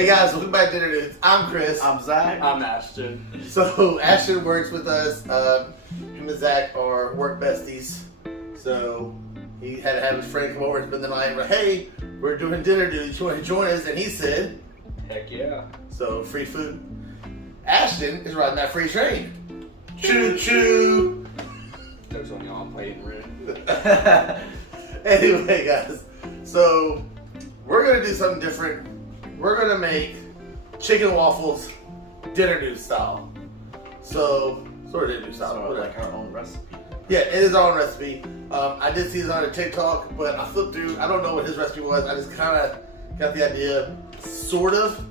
Hey guys, welcome back to Dinner Dudes. I'm Chris. I'm Zach. I'm Ashton. So Ashton works with us. Him and Zach are work besties. So he had to have his friend come over and spend the night. But hey, we're doing Dinner Dudes. You want to join us? And he said, Heck yeah. so free food. Ashton is riding that free train. Choo choo. Jokes on y'all, I'm playing red. Anyway, guys, so we're gonna do something different. We're gonna make chicken waffles dinner dude style. So sort of dinner dude style. So like our own recipe. Yeah, it is our own recipe. I did see this on a TikTok, but I flipped through. I don't know what his recipe was. I just kind of got the idea, sort of.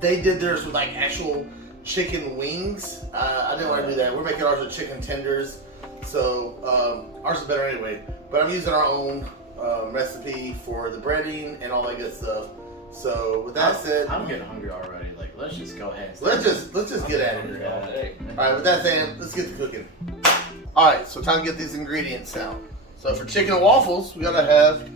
They did theirs with like actual chicken wings. I didn't want to do that. We're making ours with chicken tenders. So ours is better anyway. But I'm using our own recipe for the breading and all that good stuff. So with that said, I'm getting hungry already. Like, let's just go ahead. Let's just get at it. Hey. All right, with that said, let's get to cooking. All right, so time to get these ingredients now. So for chicken and waffles, we gotta have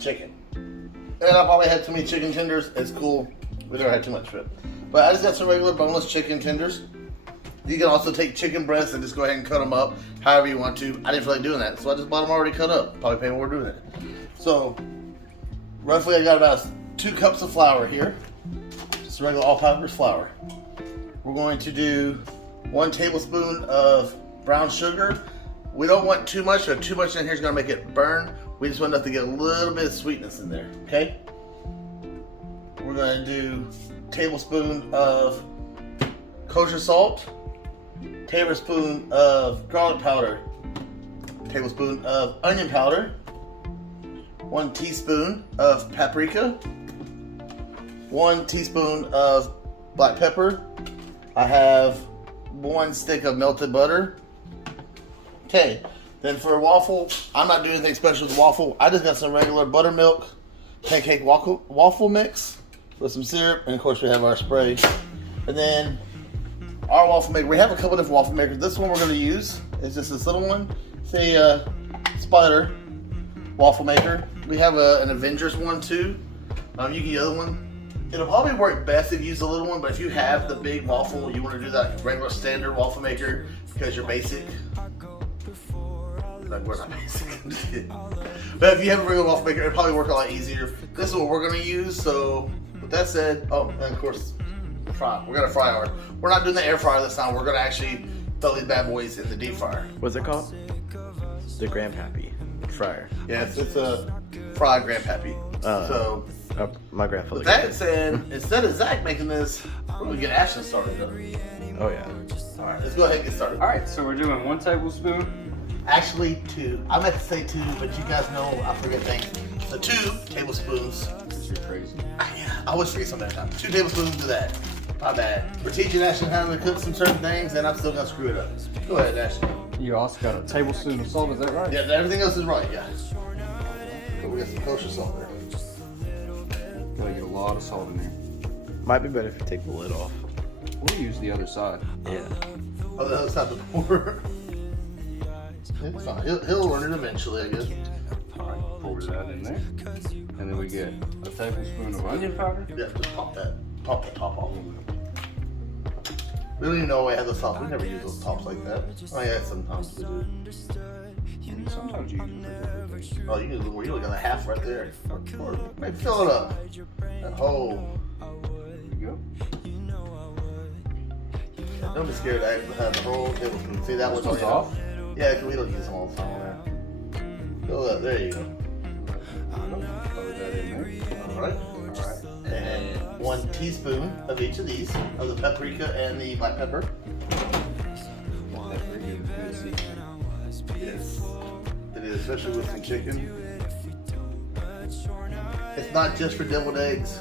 chicken. And I probably had too many chicken tenders. It's cool. We never had too much of it. But I just got some regular boneless chicken tenders. You can also take chicken breasts and just go ahead and cut them up however you want to. I didn't feel like doing that, so I just bought them already cut up. Probably pay more doing it. So roughly I got about 2 cups of flour here. Just regular all-purpose flour. We're going to do 1 tablespoon of brown sugar. We don't want too much, or too much in here is going to make it burn. We just want enough to get a little bit of sweetness in there, okay? We're going to do a tablespoon of kosher salt, tablespoon of garlic powder, tablespoon of onion powder, 1 teaspoon of paprika, 1 teaspoon of black pepper. I have 1 stick of melted butter. Okay, then for a waffle, I'm not doing anything special with the waffle. I just got some regular buttermilk pancake waffle mix with some syrup, and of course we have our spray. And then our waffle maker, we have a couple different waffle makers. This one we're going to use is just this little one. It's a Spider waffle maker. We have an Avengers one too. You can get the other one. It'll probably work best if you use the little one, but if you have the big waffle, you want to do that regular standard waffle maker because you're basic. Like, we're not basic. I'm just kidding. But if you have a regular waffle maker, it'll probably work a lot easier. This is what we're going to use. So with that said, oh, and of course, fry. We're going to fry ours. We're not doing the air fryer this time. We're going to actually throw these bad boys in the deep fryer. What's it called? The Grandpappy fryer. Yes, it's a fried grandpappy. So my grandfather. with that said, instead of Zach making this, we're going to get Ashton started up. Oh yeah. All right, let's go ahead and get started. Alright, so we're doing 1 tablespoon. Actually, 2. I meant to say 2, but you guys know I forget things. So 2 tablespoons. You're crazy. Yeah, I always forget something at a time. 2 tablespoons of that. My bad. We're teaching Ashton how to cook some certain things, and I'm still gonna screw it up. Go ahead, Ashton. You also got a tablespoon of salt, is that right? Yeah, everything else is right. Yeah. So we got some kosher salt there. Gotta get a lot of salt in there. Might be better if you take the lid off. We'll use the other side. Yeah. Oh, the other side of the pour. It's fine. He'll learn it eventually, I guess. Alright, pour that in there. And then we get a tablespoon of onion powder. Yeah, just pop the top off. We don't even know why I have the top. We never use those tops like that. Oh yeah, sometimes we do. Sometimes you use it for different things. Oh, you can do more. You only got a half right there. Or maybe fill it up. That whole. There you go. Don't be scared to have the whole tablespoon. See that one's off? Yeah, because we don't use them all the time on there. Fill that. There you go. Throw that in there. Alright. And 1 teaspoon of each of these, of the paprika and the black pepper. Yes. It is, especially with some chicken. It's not just for deviled eggs.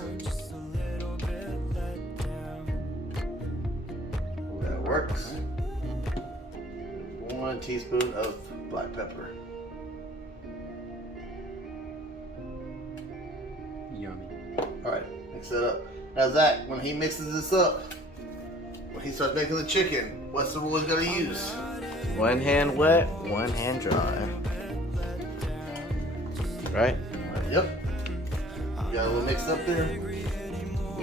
That works. 1 teaspoon of black pepper. Yummy. Alright, mix that up. Now Zach, when he mixes this up, when he starts making the chicken, what's the rule he's gonna use? 1 hand wet, 1 hand dry. Right? Yep. You got a little mixed up there?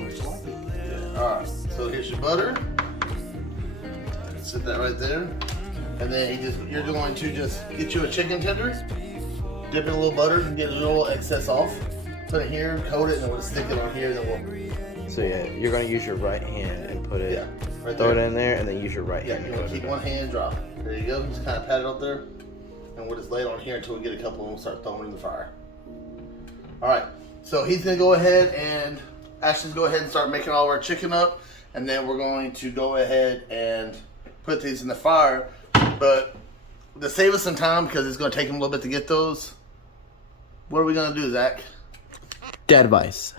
Alright, so here's your butter. Sit that right there. And then you're going to just get you a chicken tender, dip it in a little butter and get a little excess off. Put it here, coat it, and then we'll stick it on here. Then So yeah, you're gonna use your right hand and put it, right throw there. it in there, and then use your right Yeah, hand. you want to keep one hand dry. There you go. Just kind of pat it up there, and we'll just lay it on here until we get a couple and we'll start throwing it in the fire. All right. So he's gonna go ahead and Ashton's go ahead and start making all of our chicken up, and then we're going to go ahead and put these in the fire. But to save us some time, because it's going to take him a little bit to get those, what are we going to do, Zach? Dad advice.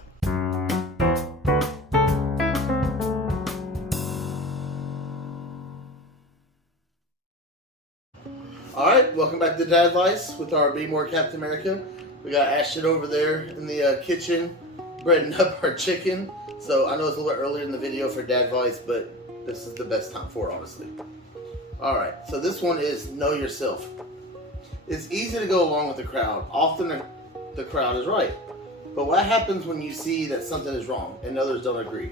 Alright, welcome back to Dad Advice with our Be More Captain America. We got Ashton over there in the kitchen breading up our chicken. So I know it's a little bit earlier in the video for Dad Advice, but this is the best time for it, honestly. Alright, so this one is know yourself. It's easy to go along with the crowd. Often the crowd is right. But what happens when you see that something is wrong and others don't agree?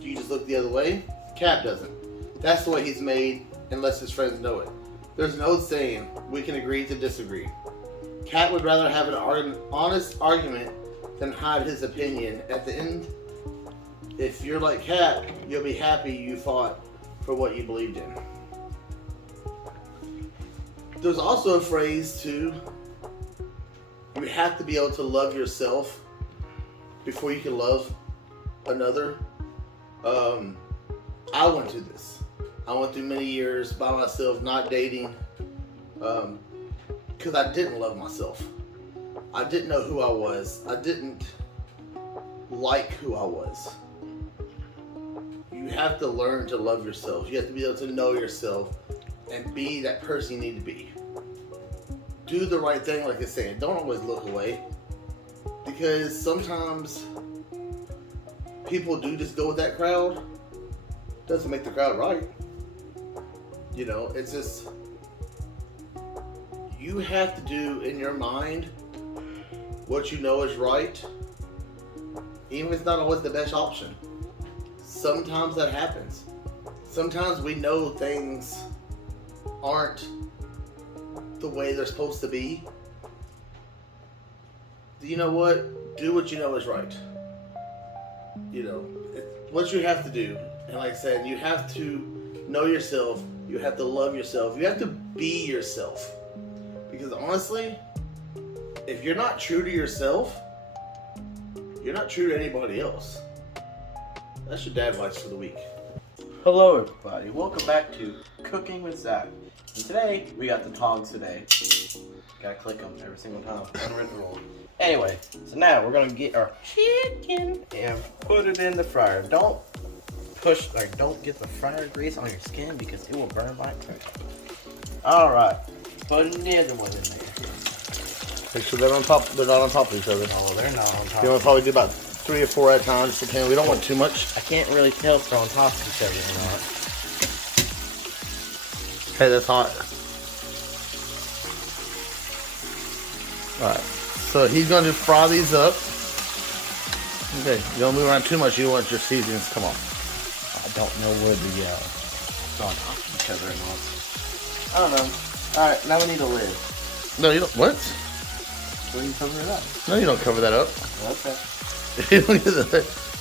Do you just look the other way? Cap doesn't. That's the way he's made, unless his friends know it. There's an old saying, we can agree to disagree. Cat would rather have an honest argument than hide his opinion. At the end, if you're like Cat, you'll be happy you fought for what you believed in. There's also a phrase too, you have to be able to love yourself before you can love another. I went through this. I went through many years by myself, not dating, because I didn't love myself. I didn't know who I was. I didn't like who I was. You have to learn to love yourself. You have to be able to know yourself and be that person you need to be. Do the right thing, like I said. Don't always look away, because sometimes people do just go with that crowd. Doesn't make the crowd right. You know, it's just, you have to do in your mind what you know is right, even if it's not always the best option. Sometimes that happens. Sometimes we know things aren't the way they're supposed to be. You know what? Do what you know is right. You know, what you have to do. And like I said, you have to know yourself. You have to love yourself. You have to be yourself. Because honestly, if you're not true to yourself, you're not true to anybody else. That's your dad advice for the week. Hello everybody, welcome back to Cooking with Zach. And today, we got the togs today. Gotta click them every single time. Unwritten rule. Anyway, so now we're gonna get our chicken and put it in the fryer. Don't get the fryer grease on your skin because it will burn like crazy. Alright, putting the other one in there. Make sure they're on top. They're not on top of each other. No, they're not on top. You want to probably do about 3 or 4 at a time, just depending. We don't want too much. I can't really tell if they're on top of each other or not. Okay, that's hot. Alright, so he's going to fry these up. Okay, you don't move around too much. You don't want your seasonings to come off. I don't know where the on top of each other or not. I don't know. Alright, now we need a lid. No, you don't. What? So you cover it up. No, you don't cover that up. Okay.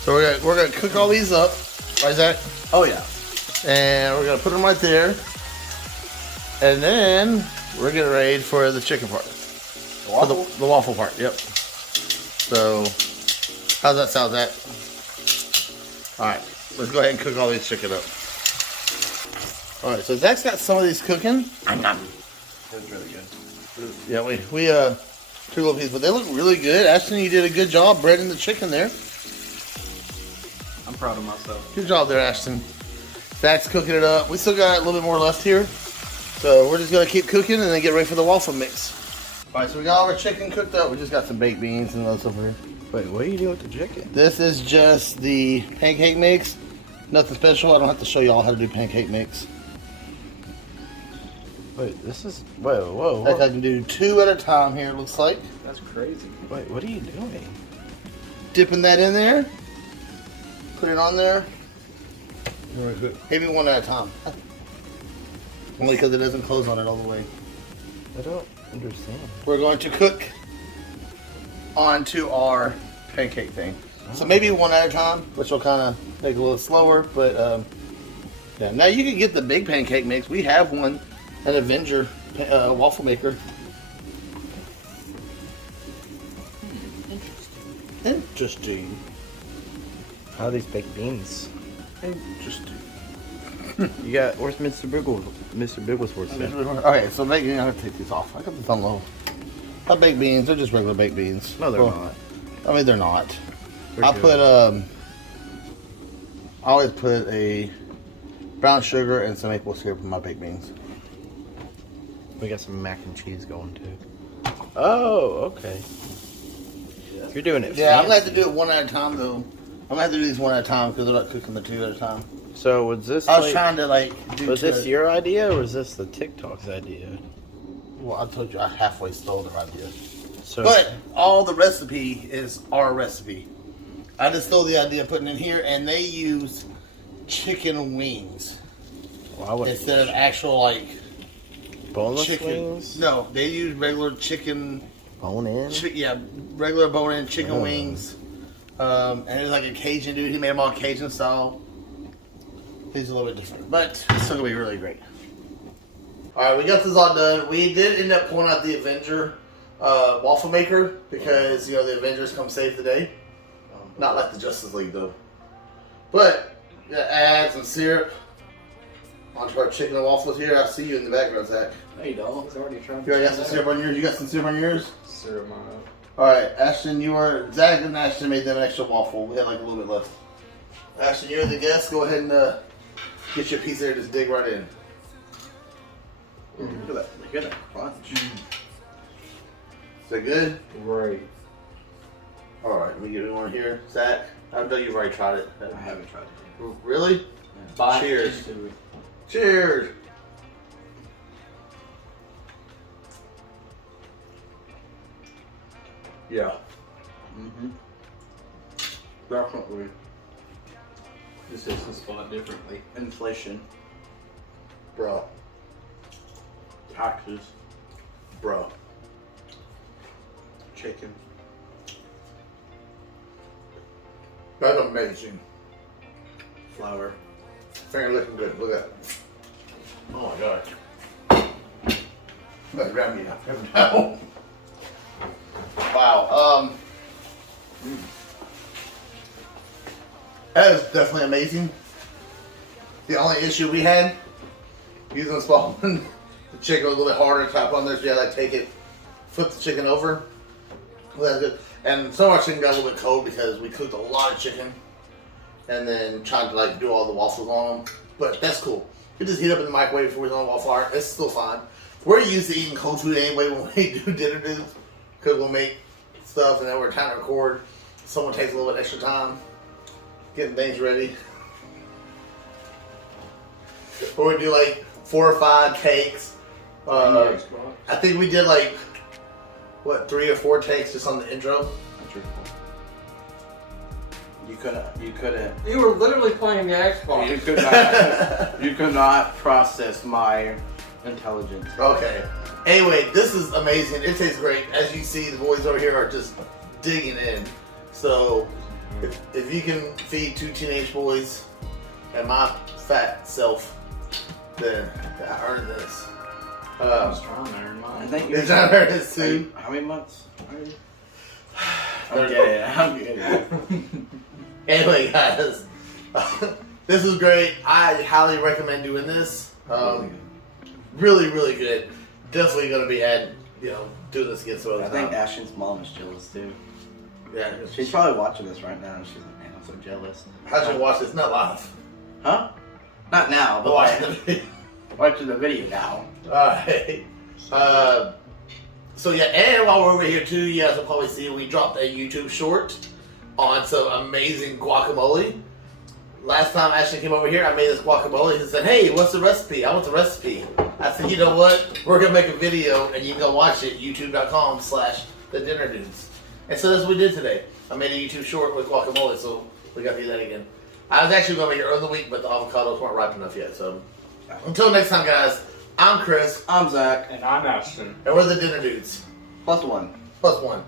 So we're gonna cook all these up, right, Zach? Oh yeah. And we're gonna put them right there. And then we're getting ready for the chicken part. The waffle? For the waffle part, yep. So, how's that sound, Zach? Alright, let's go ahead and cook all these chicken up. Alright, so Zach's got some of these cooking. That's really good. Yeah, we took a little piece, but they look really good. Ashton, you did a good job breading the chicken there. I'm proud of myself. Good job there, Ashton. Zach's cooking it up. We still got a little bit more left here. So we're just going to keep cooking and then get ready for the waffle mix. Alright, so we got all our chicken cooked up. We just got some baked beans and those over here. Wait, what are you doing with the chicken? This is just the pancake mix. Nothing special. I don't have to show you all how to do pancake mix. Wait, this is... Whoa. Like I can do 2 at a time here, it looks like. That's crazy. Wait, what are you doing? Dipping that in there. put it on there. Maybe one at a time. Only because it doesn't close on it all the way. I don't understand. We're going to cook onto our pancake thing. So maybe one at a time, which will kind of make it a little slower. But yeah, now you can get the big pancake mix. We have one, an Avenger waffle maker. Interesting. How are these baked beans? Interesting. You got, where's Mr. Bigglesworth? Okay, so I'm gonna take these off. I got this on low. Not baked beans, they're just regular baked beans. No, they're not. I mean, they're not. They're I good. put I always put a brown sugar and some maple syrup in my baked beans. We got some mac and cheese going too. Oh, okay. You're doing it. Yeah, I'm gonna have fancy. to do it one at a time though. I'm gonna have to do these one at a time because they're not cooking the two at a time. So was this? I was like, trying to like do. Was this two- your idea or was this the TikTok's idea? Well, I told you I halfway stole their idea. So, But all the recipe is our recipe. I just stole the idea of putting it in here, and they use chicken wings well, I would instead of actual like boneless chicken. wings. No, they use regular chicken. Bone in. Yeah, regular bone-in chicken Oh. wings. And it's like a Cajun dude. He made them all Cajun style. These are a little bit different, but it's still gonna be really great. All right, we got this all done. We did end up pulling out the Avenger waffle maker because the Avengers come save the day. Not like the Justice League though. But add some syrup onto our chicken and waffles here. I see you in the background, Zach. No, you don't. It's already trying You already got some syrup on yours. You got some syrup on yours. Syrup on it. All right, Ashton, Zach and Ashton made them an extra waffle. We had like a little bit left. Ashton, you're the guest. Go ahead and get your piece there. Just dig right in. Look at that. Look at that crunch. Is that good? Right. All right, let me get one here. Zach, I know you've already tried it. I haven't tried it. Really? Bye. Cheers. Cheers. Yeah. Mm-hmm. Definitely. This hits the spot differently. Inflation. Bro. Taxes. Bro. Chicken. That's amazing. Flour. Finger looking good. Look at that. Oh my god. Let's grab me now. Wow. That is definitely amazing. The only issue we had using the small one, the chicken was a little bit harder to tap on there, so you had to like take it, flip the chicken over. Well, that's good. And some of our chicken got a little bit cold because we cooked a lot of chicken and then tried to like do all the waffles on them. But that's cool. We just heat up in the microwave before we go on the waffle iron. It's still fine. We're used to eating cold food anyway when we do dinner dudes because we'll make stuff and then we're trying to record. Someone takes a little bit extra time getting things ready. Or we do like 4 or 5 cakes. I think we did like, what, 3 or 4 takes just on the intro. That's your fault. You couldn't. You were literally playing the Xbox. You could not. You could not process my intelligence. Okay. Anyway, this is amazing. It tastes great. As you see, the boys over here are just digging in. So, if you can feed 2 teenage boys and my fat self, then I earned this. I was trying to earn I mine. think Did I earn this too? How many months? Okay, I'm kidding. Anyway, guys, this is great. I highly recommend doing this. Really, really good. Definitely going to be adding, doing this again some other I time. think Ashton's mom is jealous too. Yeah. She's probably watching this right now and she's like, man, I'm so jealous. How'd you watch this? Not live. Huh? Not now, but Watching like, the video. watching the video now. Alright. So yeah, and while we're over here too, you guys will probably see we dropped a YouTube short on some amazing guacamole. Last time Ashton came over here, I made this guacamole. He said, hey, what's the recipe? I want the recipe. I said, you know what? We're going to make a video and you can go watch it, youtube.com/thedinnerdudes. And so that's what we did today. I made a YouTube short with guacamole, so we got to do that again. I was actually going to be here early in the week, but the avocados weren't ripe enough yet. So until next time, guys, I'm Chris. I'm Zach. And I'm Ashton. And we're the Dinner Dudes. +1. +1.